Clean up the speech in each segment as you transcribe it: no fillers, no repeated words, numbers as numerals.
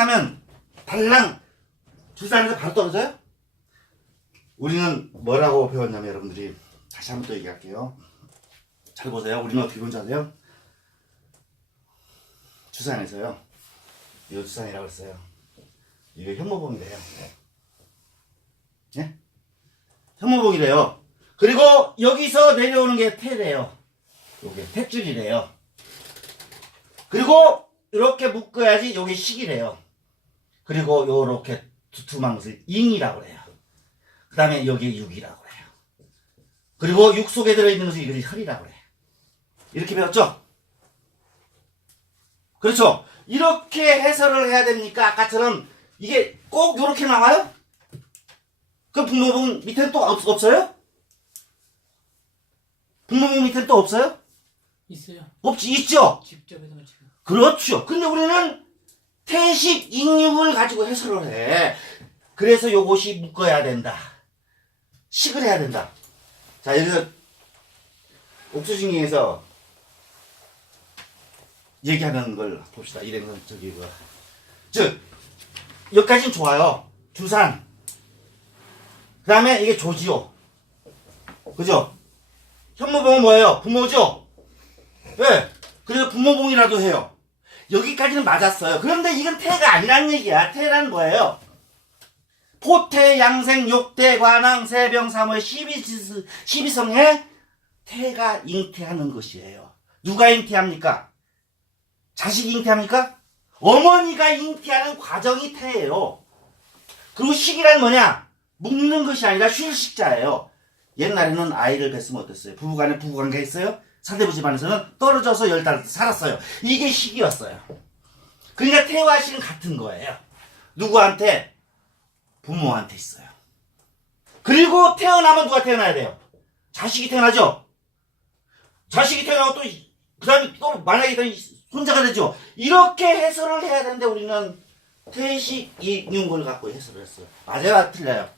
하면 달랑 주산에서 바로 떨어져요? 우리는 뭐라고 배웠냐면 여러분들이 다시 한번 또 얘기할게요. 잘 보세요. 우리는 어떻게 배운 줄 아세요? 주산에서요. 이거 주산이라고 했어요. 이게 현모봉이래요. 예? 현모봉이래요. 그리고 여기서 내려오는 게 태래요. 요게 탯줄이래요. 그리고 이렇게 묶어야지 요게 식이래요. 그리고 요렇게 두툼한 것을 잉이라고 그래요. 그 다음에 여기 육이라고 그래요. 그리고 육 속에 들어있는 것을 이것이 혈이라고 그래요. 이렇게 배웠죠? 그렇죠? 이렇게 해설을 해야 됩니까? 아까처럼 이게 꼭 요렇게 나와요? 그럼 분모봉 밑에는 또 없어요? 분모봉 밑에는 또 없어요? 있어요. 없지, 있죠? 직접 해서 지금. 그렇죠. 근데 우리는 태식 잉육을 가지고 해설을 해. 그래서 요것이 묶어야 된다. 식을 해야 된다. 자, 여기서 옥수징에서 얘기하는 걸 봅시다. 이래서 저기 즉 여기까지는 좋아요. 주산. 그 다음에 이게 조지요. 그죠? 현모봉은 뭐예요? 부모죠? 네. 그래서 부모봉이라도 해요. 여기까지는 맞았어요. 그런데 이건 태가 아니란 얘기야. 태란 뭐예요? 포태, 양생, 욕대, 관왕, 세병, 삼월, 12성에 태가 잉태하는 것이에요. 누가 잉태합니까? 자식이 잉태합니까? 어머니가 잉태하는 과정이 태예요. 그리고 식이란 뭐냐? 묶는 것이 아니라 휴식자예요. 옛날에는 아이를 뵀으면 어땠어요? 부부간에 부부관계 했어요? 사대부 집안에서는 떨어져서 10달 살았어요. 이게 식이었어요. 그러니까 태와 식은 같은 거예요. 누구한테? 부모한테 있어요. 그리고 태어나면 누가 태어나야 돼요? 자식이 태어나죠? 자식이 태어나고 또 그 다음에 또 만약에 손자가 되죠? 이렇게 해설을 해야 되는데 우리는 태식 이윤걸 갖고 해설을 했어요. 맞아요? 틀려요?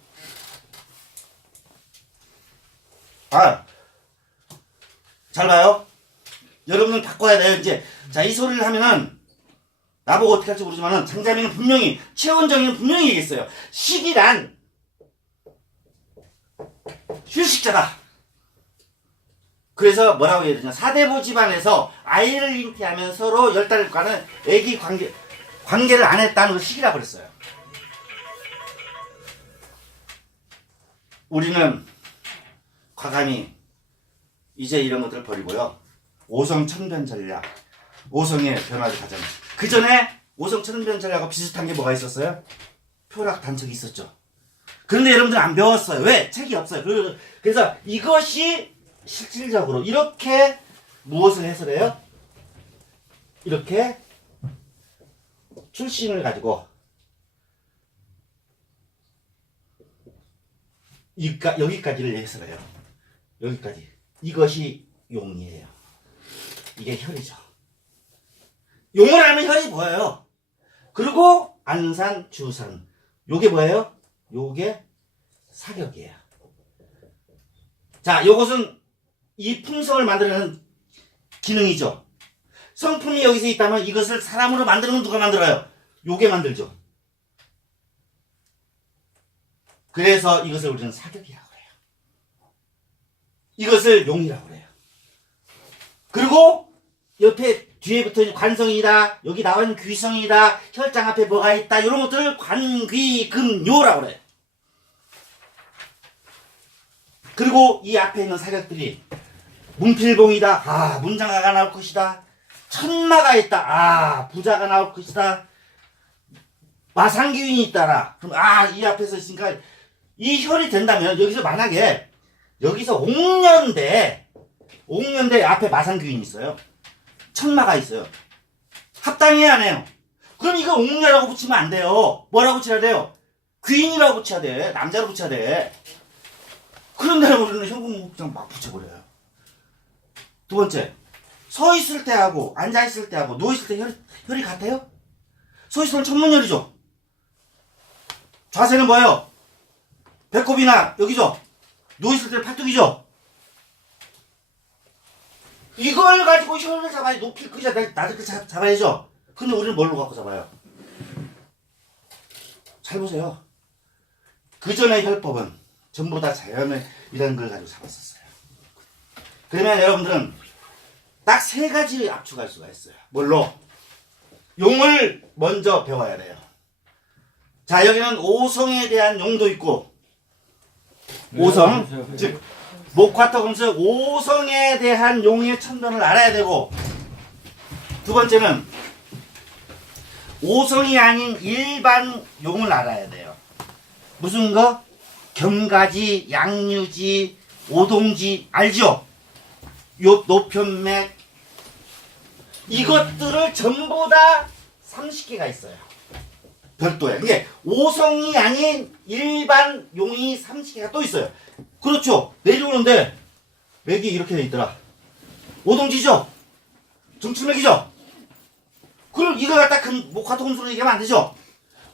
잘 봐요. 여러분은 바꿔야 돼요. 이제 자, 이 소리를 하면은 나보고 어떻게 할지 모르지만은 장자민은 분명히 최원정이는 분명히 얘기했어요. 식이란 휴식자다. 그래서 뭐라고 해야 되냐? 사대부 집안에서 아이를 잉태하면 서로 10달간은 애기 관계를 안 했다는 걸 식이라고 그랬어요. 우리는 과감히 이제 이런 것들을 버리고요. 오성 천변 전략, 오성의 변화를 가장. 그 전에 오성 천변 전략하고 비슷한 게 뭐가 있었어요? 표락 단척이 있었죠. 그런데 여러분들 안 배웠어요. 왜? 책이 없어요. 그래서 이것이 실질적으로 이렇게 무엇을 해설해요? 이렇게 출신을 가지고 여기까지를 해설해요. 여기까지. 이것이 용이에요. 이게 혈이죠. 용을 하는 혈이 뭐예요? 그리고 안산, 주산. 요게 뭐예요? 요게 사격이에요. 자, 요것은 이 품성을 만들어내는 기능이죠. 성품이 여기서 있다면 이것을 사람으로 만드는 건 누가 만들어요? 요게 만들죠. 그래서 이것을 우리는 사격이라고 해요. 이것을 용이라고 해요. 그리고 옆에 뒤에 붙어있는 관성이다, 여기 나와 있는 귀성이다, 혈장 앞에 뭐가 있다, 이런 것들을 관귀금요라고 그래요. 그리고 이 앞에 있는 사격들이 문필봉이다, 문장가가 나올 것이다, 천마가 있다, 부자가 나올 것이다, 마상기운이 있다라. 그럼 이 앞에서 있으니까 이 혈이 된다면 여기서 만약에 여기서 옥년대 앞에 마상귀인이 있어요. 천마가 있어요. 합당해야 안 해요? 그럼 이거 옥녀라고 붙이면 안 돼요. 뭐라고 붙여야 돼요? 귀인이라고 붙여야 돼. 남자로 붙여야 돼. 그런데 우리는 현궁목장 막 붙여버려요. 두 번째, 서 있을 때하고 앉아 있을 때하고 누워 있을 때 혈이 같아요? 서 있으면 천문혈이죠. 자세는 뭐예요? 배꼽이나 여기죠. 누워 있을 때는 팔뚝이죠. 이걸 가지고 혈을 잡아야 높이 끄자 낮게 잡아야죠. 근데 우리는 뭘로 갖고 잡아요? 잘 보세요. 그 전의 혈법은 전부 다 자연의 이런 걸 가지고 잡았었어요. 그러면 여러분들은 딱 세 가지를 압축할 수가 있어요. 뭘로? 용을 먼저 배워야 돼요. 자, 여기는 오성에 대한 용도 있고, 오성, 즉 목화토금속 오성에 대한 용의 천변을 알아야 되고, 두 번째는 오성이 아닌 일반 용을 알아야 돼요. 무슨 거? 경가지, 양유지, 오동지 알죠? 요 노편맥 이것들을 전부 다 30개가 있어요. 별도에. 이게 오성이 아닌 일반 용이 30개가 또 있어요. 그렇죠. 내려오는데 맥이 이렇게 돼 있더라. 오동지죠? 정칠맥이죠? 그럼 이거 갖다 목화토금속으로 얘기하면 안 되죠?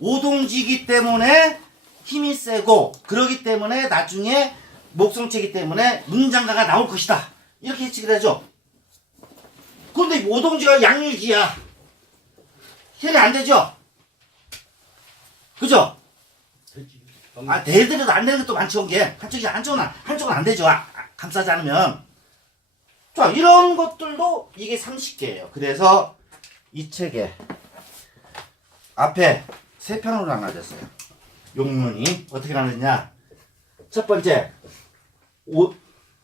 오동지기 때문에 힘이 세고 그러기 때문에 나중에 목성체이기 때문에 문장가가 나올 것이다. 이렇게 예측을 하죠. 그런데 오동지가 양유지야. 해결이 안 되죠? 그죠? 아, 대들어도 안 되는 것도 많죠, 이게. 한쪽은 안 되죠. 감싸지 않으면. 자, 이런 것들도 이게 30개예요. 그래서 이 책에 앞에 세 편으로 나눠졌어요. 용문이 어떻게 나눠졌냐? 첫 번째,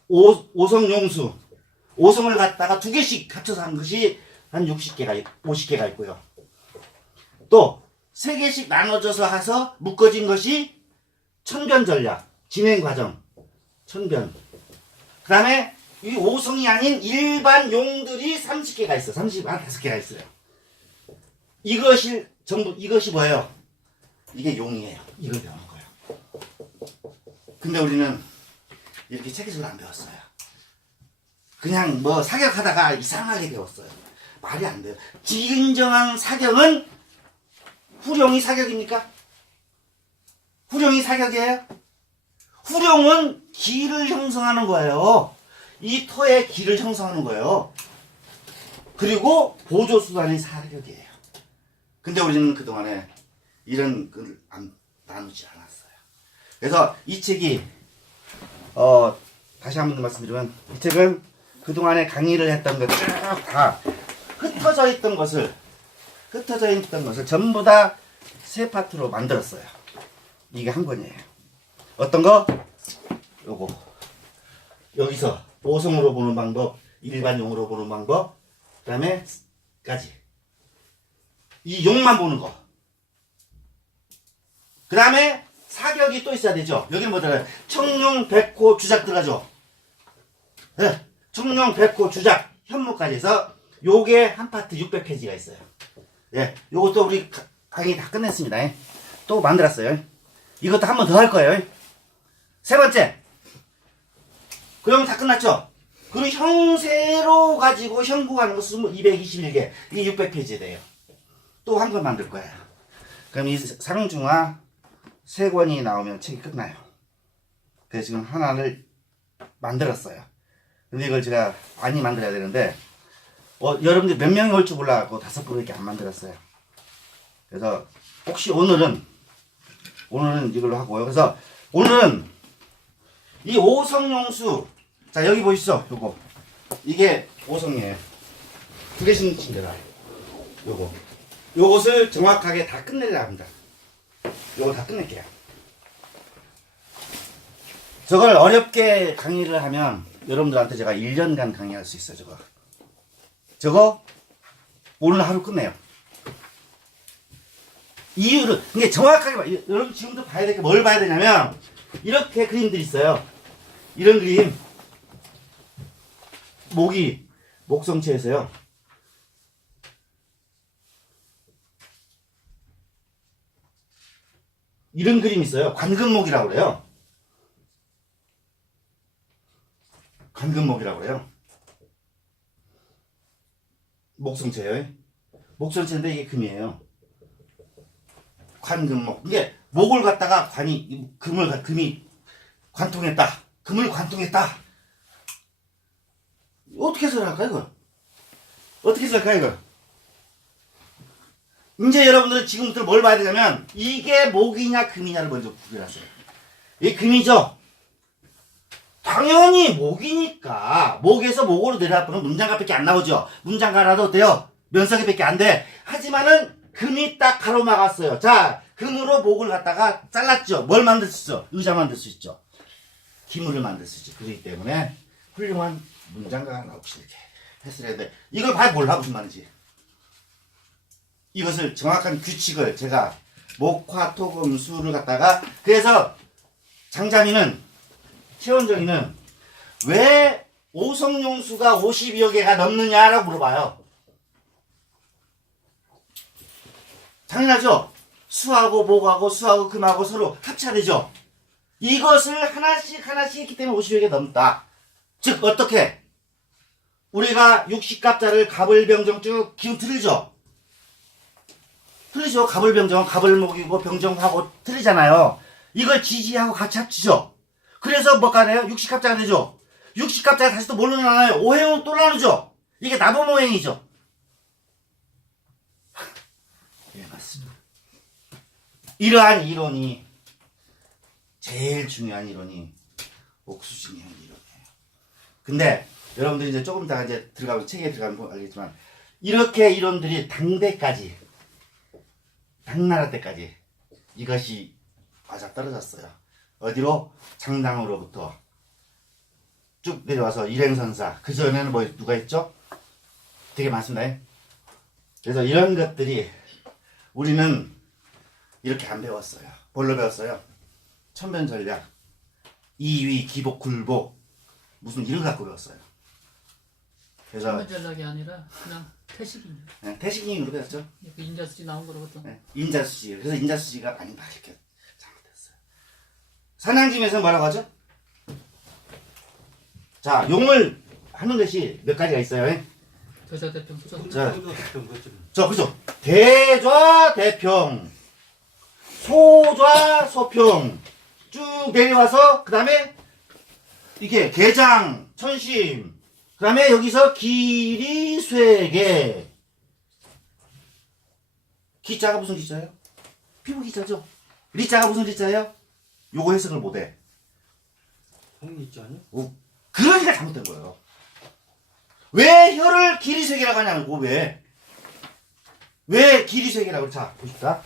오성용수. 오성을 갖다가 두 개씩 합쳐서 한 것이 한 50개가 있고요. 또, 세 개씩 나눠져서 해서 묶어진 것이 천변 전략, 진행 과정, 천변. 그 다음에 이 오성이 아닌 일반 용들이 30개가 있어. 35개가 있어요. 이것이 뭐예요? 이게 용이에요. 이걸 배우는 거예요. 근데 우리는 이렇게 책에서는 안 배웠어요. 그냥 뭐 사격하다가 이상하게 배웠어요. 말이 안 돼요. 진정한 사격은 후룡이 사격입니까? 후룡이 사격이에요? 후룡은 기를 형성하는 거예요. 이 터에 기를 형성하는 거예요. 그리고 보조수단이 사격이에요. 근데 우리는 그동안에 이런 걸 나누지 않았어요. 그래서 이 책이 다시 한 번 말씀드리면 이 책은 그동안에 강의를 했던 것 쭉 다 흩어져 있던 것을 전부 다 세 파트로 만들었어요. 이게 한 권이에요. 어떤 거? 요거. 여기서 오성으로 보는 방법, 일반용으로 보는 방법, 그 다음에 까지. 이 용만 보는 거. 그 다음에 사격이 또 있어야 되죠. 여기는 뭐 들어가요? 청룡, 백호, 주작 들어가죠. 네. 청룡, 백호, 주작, 현무까지 해서 요게 한 파트 600페이지가 있어요. 예, 요것도 우리 강의 다 끝냈습니다. 또 만들었어요. 이것도 한 번 더 할 거예요. 세 번째. 그러면 다 끝났죠? 그리고 형세로 가지고 형구하는 것은 221개. 이게 600페이지 돼요. 또 한 권 만들 거예요. 그럼 이 상중하 세 권이 나오면 책이 끝나요. 그래서 지금 하나를 만들었어요. 근데 이걸 제가 많이 만들어야 되는데, 여러분들 몇 명이 올 줄 몰라갖고 5분밖에 안 만들었어요. 그래서 혹시 오늘은 이걸로 하고요. 그래서 오늘은 이 오성용수, 자 여기 보이시죠? 요거 이게 오성이에요. 두 개씩 친대라. 요것을 정확하게 다 끝내려 합니다. 요거 다 끝낼게요. 저걸 어렵게 강의를 하면 여러분들한테 제가 1년간 강의할 수 있어요. 저거 오늘 하루 끝내요. 이유를 이게 정확하게 여러분 지금도 봐야 될 게 뭘 봐야 되냐면 이렇게 그림들이 있어요. 이런 그림 목성체에서요. 이런 그림이 있어요. 관근목이라고 그래요. 관근목이라고 그래요. 목성체예요. 목성체인데 이게 금이에요. 관근목. 이게 목을 갖다가 금이 관통했다. 금을 관통했다. 어떻게 생각할까 이거? 어떻게 생각할까 이거? 이제 여러분들은 지금부터 뭘 봐야 되냐면 이게 목이냐 금이냐를 먼저 구별하세요. 이게 금이죠? 당연히 목이니까 목에서 목으로 내려가면 문장가밖에 안 나오죠. 문장가라도 돼요. 면석이밖에 안 돼. 하지만은 금이 딱 가로막았어요. 자, 금으로 목을 갖다가 잘랐죠. 뭘 만들 수 있어? 의자 만들 수 있죠. 기물을 만들 수 있죠. 그렇기 때문에 훌륭한 문장가가 나옵시다. 이렇게 했어야 돼. 이걸 봐야 몰라 무슨 말인지. 이것을 정확한 규칙을 제가 목화 토금 수를 갖다가 그래서 장자미는 최원정이는 왜 오성용수가 52여 개가 넘느냐라고 물어봐요. 당연하죠. 수하고 목하고 수하고 금하고 서로 합쳐야 되죠. 이것을 하나씩 하나씩 했기 때문에 50여 개 넘다. 즉 어떻게 우리가 60갑자를 갑을병정 쭉 기운 틀리죠. 틀리죠. 갑을병정은 갑을목이고 병정하고 틀리잖아요. 이걸 지지하고 같이 합치죠. 그래서 뭐가 돼요? 60갑자가 되죠. 60갑자가 다시 또 뭘로 나눠요? 5행은 또 나누죠. 이게 나범오행이죠. 예, 맞습니다. 이러한 이론이 제일 중요한 이론이 옥수진의 이론이에요. 근데 여러분들이 이제 조금 이따가 이제 들어가면 책에 들어가면 알겠지만 이렇게 이론들이 당대까지 당나라 때까지 이것이 맞아 떨어졌어요. 어디로? 장당으로부터 쭉 내려와서 일행선사. 그 전에는 뭐 누가 있죠? 되게 많습니다. 그래서 이런 것들이 우리는 이렇게 안 배웠어요. 뭘로 배웠어요? 천변전략, 이위, 기복, 굴복 무슨 이런 거 갖고 배웠어요. 그래서 천변전략이 아니라 그냥 태식이냐. 네, 태식인으로 배웠죠. 그 인자수지 나온 거로부터. 네, 인자수지. 그래서 인자수지가 아닌가 이렇게 잘못됐어요. 산양짐에서 뭐라고 하죠? 자, 용을 하는 것이 몇 가지가 있어요. 저자대평 소자대평. 자, 그죠? 대좌대평, 소좌소평 쭉 내려와서 그 다음에 이렇게 개장, 천심, 그 다음에 여기서 길이, 쇠개. 기자가 무슨 기자예요? 피부 기자죠. 리자가 무슨 리자예요? 요거 해석을 못해. 홍리자 아니야? 그러니까 잘못된 거예요. 왜 혀를 길이쇠개라고 하냐고. 왜 길이쇠개라고. 자 보십시다.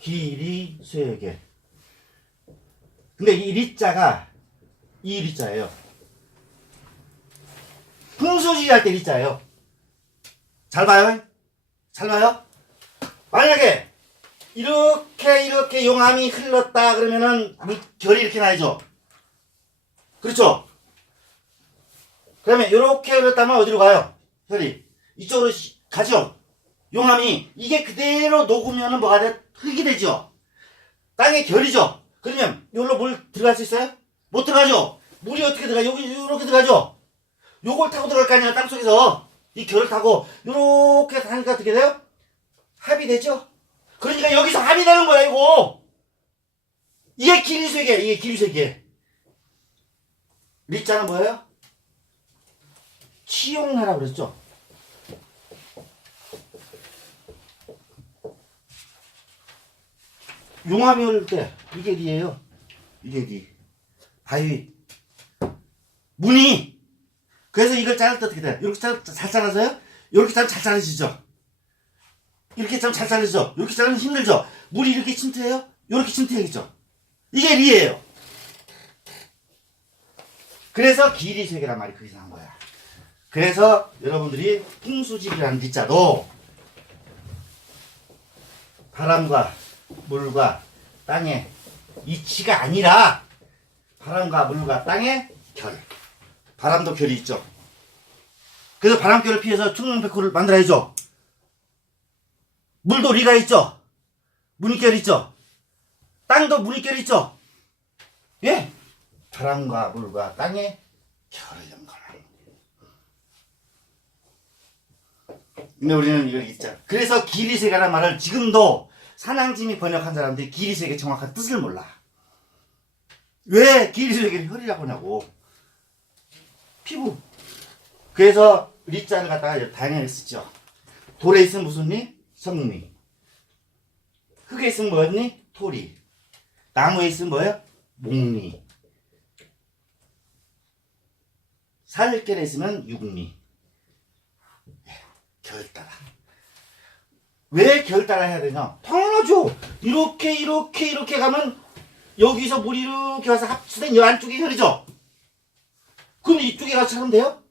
길이쇠개. 근데 이 리자가 이 리자예요. 풍수지 할 때 리자예요. 잘 봐요. 잘 봐요. 만약에 이렇게 용암이 흘렀다 그러면은 결이 이렇게 나죠. 그렇죠? 그러면 이렇게 흘렀다면 어디로 가요? 혈이 이쪽으로 가죠. 용암이 이게 그대로 녹으면은 뭐가 돼? 흙이 되죠. 땅에 결이죠. 그러면 여기로 물 들어갈 수 있어요? 못 들어가죠. 물이 어떻게 들어가? 여기 이렇게 들어가죠. 요걸 타고 들어갈 거 아니에요. 땅속에서 이 결을 타고 이렇게 다니까 어떻게 돼요? 합이 되죠. 그러니까 여기서 합이 되는 거야 이거. 이게 길이쇠개. 이게 길이쇠개. 리자는 뭐예요? 치용나라고 그랬죠. 용암이 오를 때 이게 리예요. 이게 리. 바위. 무늬. 그래서 이걸 자를 때 어떻게 돼요? 이렇게 잘 잘라서요? 이렇게 자르면 잘 자르시죠. 이렇게 자르면 잘 자르죠. 이렇게 자르면 힘들죠. 물이 이렇게 침투해요? 이렇게 침투해야겠죠. 이게 리예요. 그래서 길이쇠개란 말이 거기서 나온 거야. 그래서 여러분들이 풍수지리라는 리자도 바람과 물과 땅의 이치가 아니라 바람과 물과 땅의 결. 바람도 결이 있죠. 그래서 바람결을 피해서 충릉백호를 만들어야죠. 물도 리가 있죠. 무늬결이 있죠. 땅도 무늬결이 있죠. 예. 바람과 물과 땅의 결을 연결하는 거예요. 근데 우리는 이걸 잊자. 그래서 길이쇠개라는 말을 지금도 산양짐이 번역한 사람들이 길이쇠개 정확한 뜻을 몰라. 왜 길이쇠개를 혈이라고 하냐고. 피부. 그래서 리자를 갖다가 다양하게 쓰죠. 돌에 있으면 무슨 리? 성리. 흙에 있으면 뭐였니? 토리. 나무에 있으면 뭐예요? 목리. 살결에 있으면 육리. 결따라. 왜 결따라 해야 되냐? 당연하죠. 이렇게 가면 여기서 물이 이렇게 와서 합치된 이 안쪽에 흐르죠. 그럼 이쪽에 가서 차면 돼요?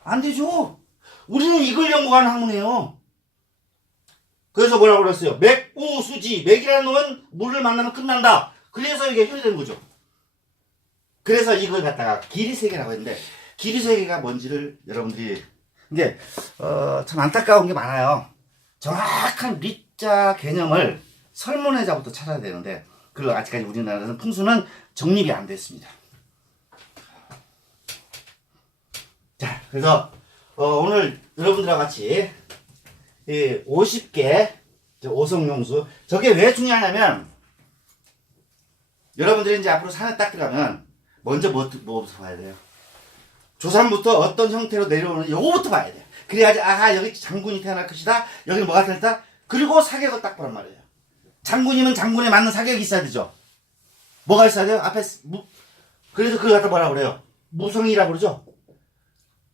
안 되죠. 우리는 이걸 연구하는 학문이에요. 그래서 뭐라고 그랬어요? 맥우수지. 맥이라는 놈은 물을 만나면 끝난다. 그래서 이게 흐르는 거죠. 그래서 이걸 갖다가 길이세계라고 했는데, 길이세계가 뭔지를 여러분들이 이게 참 안타까운 게 많아요. 정확한 리자 개념을 설문회자부터 찾아야 되는데, 그걸 아직까지 우리나라에서는 풍수는 정립이 안 됐습니다. 자, 그래서 오늘 여러분들과 같이 50개 오성용수, 저게 왜 중요하냐면, 여러분들이 이제 앞으로 산에 딱 들어가면 먼저 뭐부터 봐야 돼요? 조산부터 어떤 형태로 내려오는지 요거부터 봐야 돼요. 그래야지 아하 여기 장군이 태어날 것이다, 여기 뭐가 태어났다. 그리고 사격을 딱 보란 말이에요. 장군이면 장군에 맞는 사격이 있어야 되죠. 뭐가 있어야 돼요? 앞에 그래서 그걸 갖다 뭐라 그래요? 무성이라고 그러죠.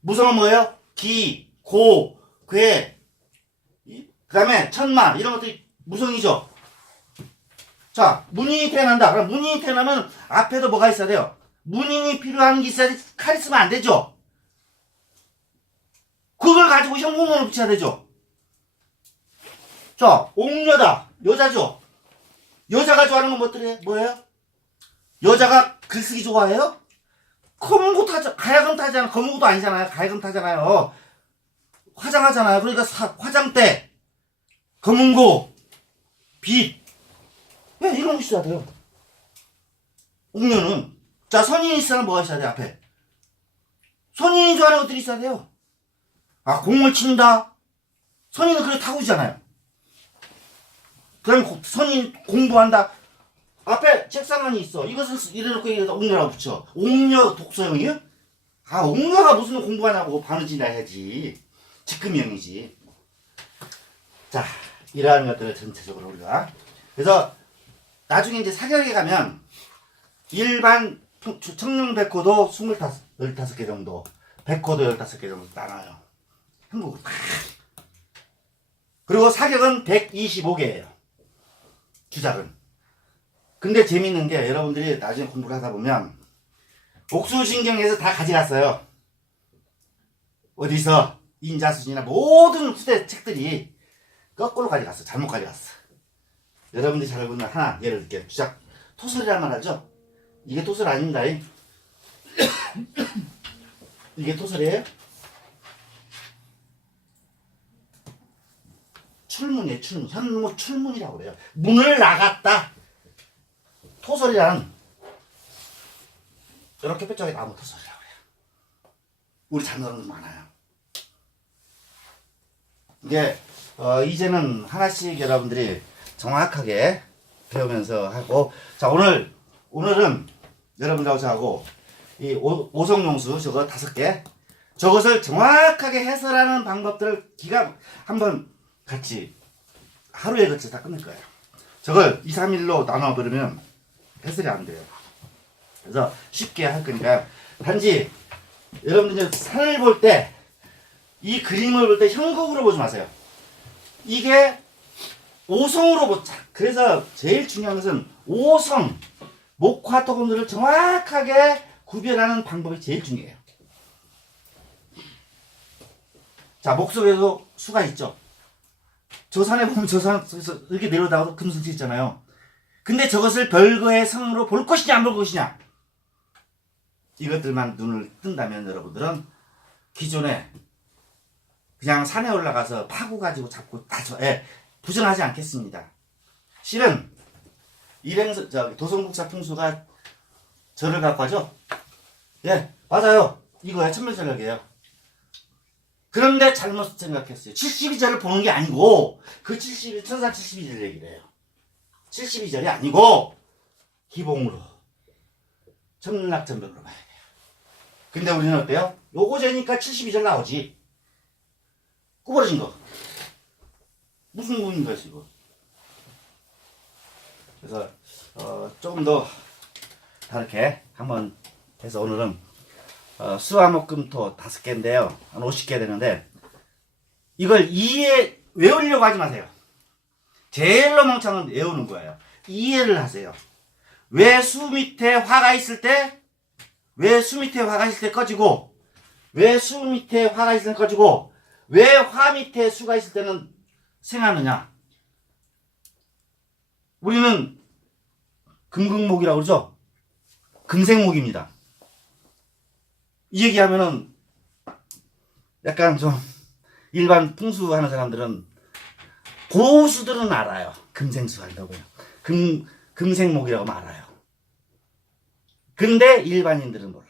무성은 뭐예요? 기, 고, 괴, 그 다음에 천마, 이런 것들이 무성이죠. 자, 문인이 태어난다. 그럼 문인이 태어나면 앞에도 뭐가 있어야 돼요? 문인이 필요한 게 있어야지. 칼 쓰면 안 되죠. 그걸 가지고 형용문을 붙여야 되죠. 자, 옥녀다. 여자죠. 여자가 좋아하는 건 뭐예요? 여자가 글쓰기 좋아해요? 검은고 타죠. 가야금 타잖아. 검은고도 아니잖아요. 가야금 타잖아요. 화장하잖아요. 그러니까 화장대, 검은고, 빛. 왜 이런 거 있어야 돼요? 옥녀는. 자, 선인이 있으면 뭐가 있어야 돼, 앞에? 선인이 좋아하는 것들이 있어야 돼요. 아, 공을 친다? 선인은 그래 타고 있잖아요. 그럼 선인 공부한다? 앞에 책상안이 있어. 이것은 이래놓고 여기다 옥녀라고 붙여. 옥녀 독서형이요? 아, 옥녀가 무슨 공부하냐고 바느질이나 해야지. 직금형이지. 자, 이러한 것들을 전체적으로 우리가. 그래서 나중에 이제 사격에 가면 일반 청룡백호도 15개 정도, 백호도 15개 정도 나눠요. 한국으로. 그리고 사격은 125개예요. 주작은. 근데 재밌는 게 여러분들이 나중에 공부를 하다 보면 옥수신경에서 다 가져갔어요. 어디서 인자수지나 모든 후대 책들이 거꾸로 가져갔어. 잘못 가져갔어. 여러분들이 잘 알고 있는 하나 예를 들게. 주작 토설이란 말 하죠. 이게 토설 아닙니다. 이게 토설이에요? 출문이에요. 출문. 현무 출문이라고 그래요. 문을 나갔다. 토설이란 이렇게 뼈쪽에 나무 토설이라고 그래요. 우리 자녀들 많아요. 이게 이제는 하나씩 여러분들이 정확하게 배우면서 하고, 자, 오늘은 여러분들하고 저하고 이 오성용수 저거 5개, 저것을 정확하게 해설하는 방법들을 한번 같이 하루에 걸쳐 다 끝낼 거예요. 저걸 2, 3일로 나눠버리면 해설이 안 돼요. 그래서 쉽게 할 거니까, 단지 여러분들 이제 산을 볼 때, 이 그림을 볼 때 형국으로 보지 마세요. 이게 오성으로 보자. 그래서 제일 중요한 것은 오성, 목화토금들을 정확하게 구별하는 방법이 제일 중요해요. 자, 목석에도 수가 있죠. 저 산에 보면 저 산에서 이렇게 내려다가도 금성치 있잖아요. 근데 저것을 별거의 성으로 볼 것이냐 안 볼 것이냐, 이것들만 눈을 뜬다면 여러분들은 기존에 그냥 산에 올라가서 파고 가지고 잡고 부정하지 않겠습니다. 실은 도성국사 풍수가 저를 갖고 하죠. 예, 맞아요. 이거야 천면전략이에요. 그런데 잘못 생각했어요. 72절을 보는 게 아니고, 그 72절 얘기를 해요. 72절이 아니고 기봉으로 천문학전벽으로 봐야 돼요. 근데 우리는 어때요? 요거 재니까 72절 나오지. 구부러진 거 무슨 의미가 있어 이거? 그래서 조금 더 다르게 한번 해서 오늘은 수화목금토 5개인데요. 한 50개 되는데 이걸 외우려고 하지 마세요. 제일로 멍청은 외우는 거예요. 이해를 하세요. 왜 수 밑에 화가 있을 때 꺼지고 왜 수 밑에 화가 있을 때 꺼지고 왜 화 밑에 수가 있을 때는 생하느냐. 우리는 금극목이라고 그러죠. 금생목입니다. 이 얘기하면은 약간 좀 일반 풍수하는 사람들은 고수들은 알아요. 금생수 한다고요. 금생목이라고 말아요. 근데 일반인들은 몰라요.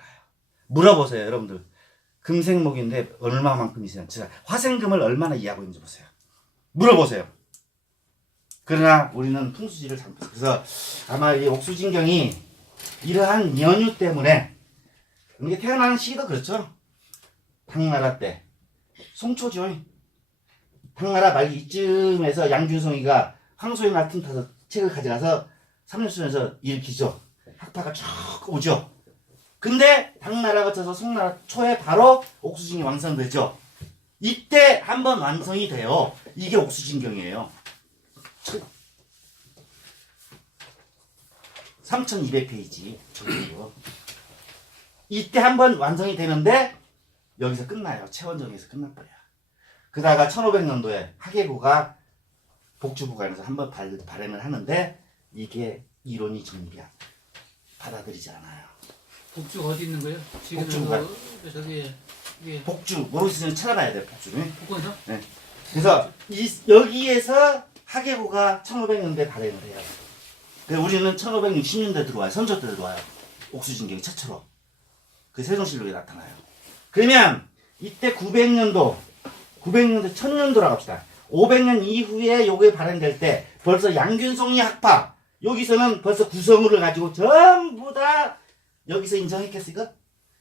물어보세요, 여러분들. 금생목인데 얼마만큼이시냐. 진짜 화생금을 얼마나 이해하고 있는지 보세요. 물어보세요. 그러나 우리는 풍수지를 잘 못해요. 그래서 아마 이 옥수진경이 이러한 연유 때문에 이게 태어나는 시기도 그렇죠. 당나라 때 송초죠. 당나라 말기 이쯤에서 양균성이가 황소의 날 틈타서 책을 가져가서 삼륜순에서 일으키죠. 학파가 쭉 오죠. 근데 당나라 거쳐서 송나라 초에 바로 옥수진이 완성되죠. 이때 한번 완성이 돼요. 이게 옥수진경이에요. 3200페이지. 이때 한번 완성이 되는데 여기서 끝나요. 채원정에서 끝나버려요. 그다가 1500년도에 하계구가 복주부관에서 한번 발행을 하는데 이게 이론이 정립이 안 돼요. 받아들이지 않아요. 복주가 어디 있는 거예요? 지금 복주가. 저기 이게 복주 모르시면 찾아봐야 돼요. 복주는. 복권에서? 네. 그래서 여기에서 하계구가 1500년대 발행을 해요. 그래서 우리는 1560년대 들어와요. 선조 때 들어와요. 옥수진경이 최초로. 그 세종실록에 나타나요. 그러면 이때 900년도 1000년도라고 합시다. 500년 이후에 요게 발행될 때 벌써 양균성리 학파 여기서는 벌써 구성을 가지고 전부 다 여기서 인정했겠습니까?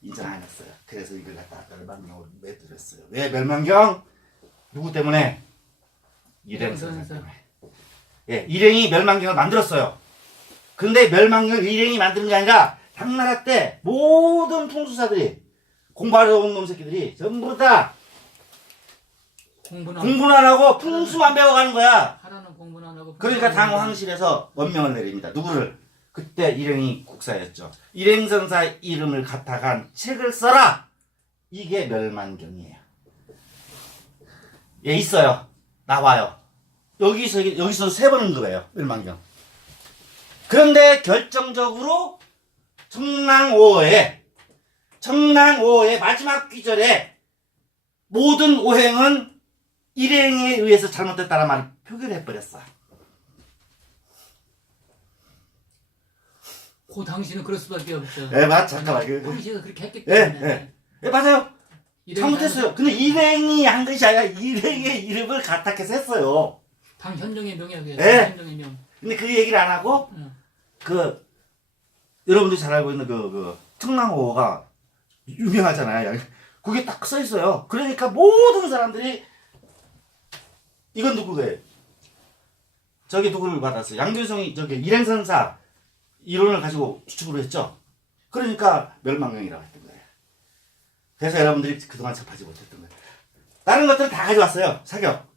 인정 안 했어요. 그래서 이걸 갖다 멸망경으로 매들었어요. 왜 멸망경? 누구 때문에? 일행선사 때문에. 예, 일행이 멸망경을 만들었어요. 근데 멸망경을 일행이 만드는 게 아니라 당나라 때 모든 풍수사들이 공부하러 온 놈 새끼들이 전부 다 공부는 안 하고 풍수만 배워가는 거야. 하나는 공부는 안 하고. 그러니까 당황실에서 원명을 내립니다. 누구를? 그때 일행이 국사였죠. 일행선사 이름을 갖다간 책을 써라. 이게 멸망경이에요. 예, 있어요. 나와요. 여기서 세 번 언급해요. 멸망경. 그런데 결정적으로 청랑오의 마지막 귀절에 모든 오행은 일행에 의해서 잘못됐다는 말을 표기를 해버렸어. 그 당시는 그럴 수밖에 없죠. 예, 잠깐만. 당시가 그렇게 했기 예, 때문에. 예, 맞아요. 일행이 잘못했어요. 근데 일행이 한 것이 아니라 일행의 이름을 갖다해서 했어요. 당현종의 명이에요. 예. 당현종의 명. 근데 그 얘기를 안 하고 응. 여러분들이 잘 알고 있는 청랑호가 유명하잖아요. 그게 딱 써 있어요. 그러니까 모든 사람들이 이건 누구예요? 저기 누구를 받았어요? 양균성이 저기 일행선사 이론을 가지고 추측을 했죠. 그러니까 멸망경이라고 했던 거예요. 그래서 여러분들이 그동안 접하지 못했던 거예요. 다른 것들은 다 가져왔어요. 사격.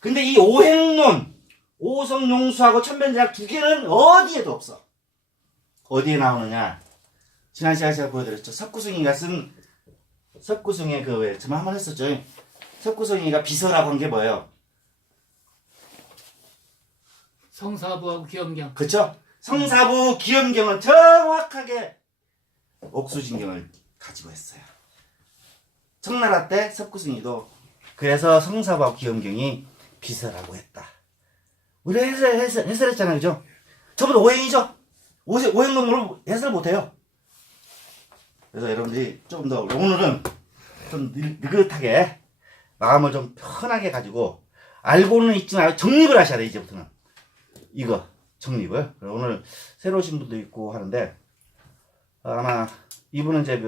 근데 이 오행론, 오성용수하고 천변제약 두 개는 어디에도 없어. 어디에 나오느냐? 지난 시간에 제가 보여드렸죠. 석구승이가 쓴 석구승의 저만 한번 했었죠. 석구승이가 비서라고 한 게 뭐예요? 성사부하고 기엄경. 그쵸? 성사부 기엄경은 정확하게 옥수진경을 가지고 했어요. 청나라 때 석구승이도 그래서 성사부하고 기엄경이 비서라고 했다. 우리 해설했잖아요. 그죠? 저보다 오행이죠? 오행론을 해설 못해요. 그래서 여러분들이 조금 더 오늘은 좀 느긋하게 마음을 좀 편하게 가지고 알고는 있지만 정립을 하셔야 돼. 이제부터는 이거 정립을. 오늘 새로 오신 분도 있고 하는데 아마 이분은 이제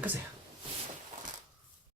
끄세요.